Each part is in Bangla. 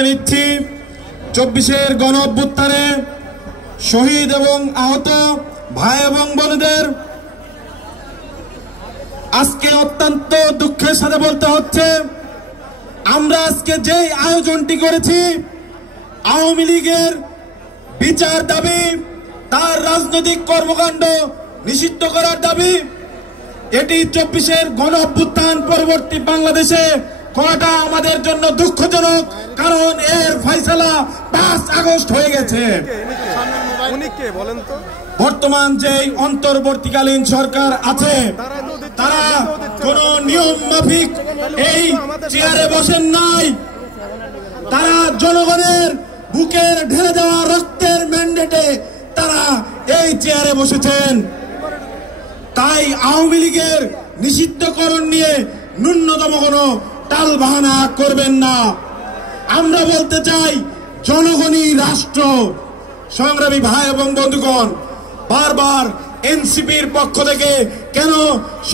নিচ্ছি 24-এর গণ অভ্যুত্থানে শহীদ এবং আহত ভাই এবং বোনদের আজকে অত্যন্ত দুঃখের সাথে বলতে হচ্ছে, আমরা আজকে যে আয়োজনটি করেছি আওয়ামী লীগের বিচার দাবি, তার রাজনৈতিক কর্মকাণ্ড নিষিদ্ধ করার দাবি, এটি 24-এর গণ অভ্যুত্থান পরবর্তী বাংলাদেশে করাটা আমাদের জন্য দুঃখজনক, কারণ এর ফয়সালা 5 আগস্ট হয়ে গেছে। বর্তমান যে অন্তর্বর্তীকালীন সরকার আছে তারা কোন নিয়ম মাফিক এই চেয়ারে বসেন নাই, তারা জনগণের বুকের ঢেলে দেওয়া রক্তের ম্যান্ডেটে তারা এই চেয়ারে বসেছেন। তাই আওয়ামী লীগের নিষিদ্ধকরণ নিয়ে ন্যূনতম কোনো টাল বাহানা করবেন না। আমরা বলতে চাই, জনগণই রাষ্ট্র। সংগ্রামী ভাই এবং বন্ধুগণ, বারবার এনসিপির পক্ষ থেকে কেন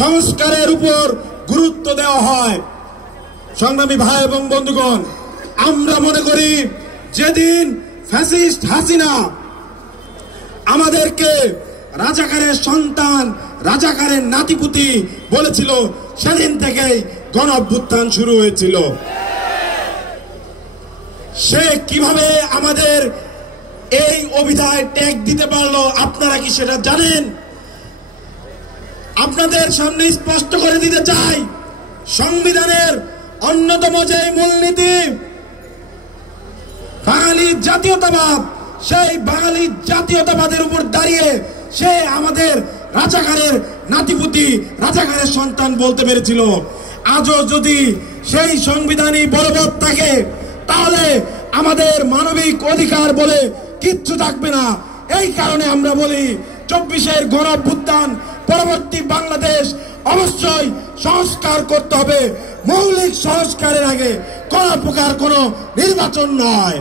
সংস্কারের উপর গুরুত্ব দেওয়া হয়? সংগ্রামী ভাই এবং বন্ধুগণ, আমরা মনে করি যেদিন ফ্যাসিস্ট হাসিনা আমাদেরকে রাজাকারের সন্তান, রাজাকারের নাতিপুতি বলেছিল, সেদিন থেকেই গণ অভ্যুত্থান শুরু হয়েছিল। সে কিভাবে আমাদের এই অভিধায় ট্যাগ দিতে পারলো আপনারা কি সেটা জানেন? আপনাদের সামনে স্পষ্ট করে দিতে চাই, সংবিধানের অন্যতম যে মূলনীতি বাঙালি জাতীয়তাবাদ, সেই বাঙালি জাতীয়তাবাদের উপর দাঁড়িয়ে সে আমাদের রাজাকারের নাতিপুতি, রাজাকারের সন্তান বলতে পেরেছিল। আজও যদি সেই সংবিধানই বলবৎ থাকে তাহলে আমাদের মানবিক অধিকার বলে কিচ্ছু থাকবে না। এই কারণে আমরা বলি, 24-এর গণ অভ্যুত্থান পরবর্তী বাংলাদেশ অবশ্যই সংস্কার করতে হবে। মৌলিক সংস্কারের আগে কোন প্রকার কোনো নির্বাচন নয়।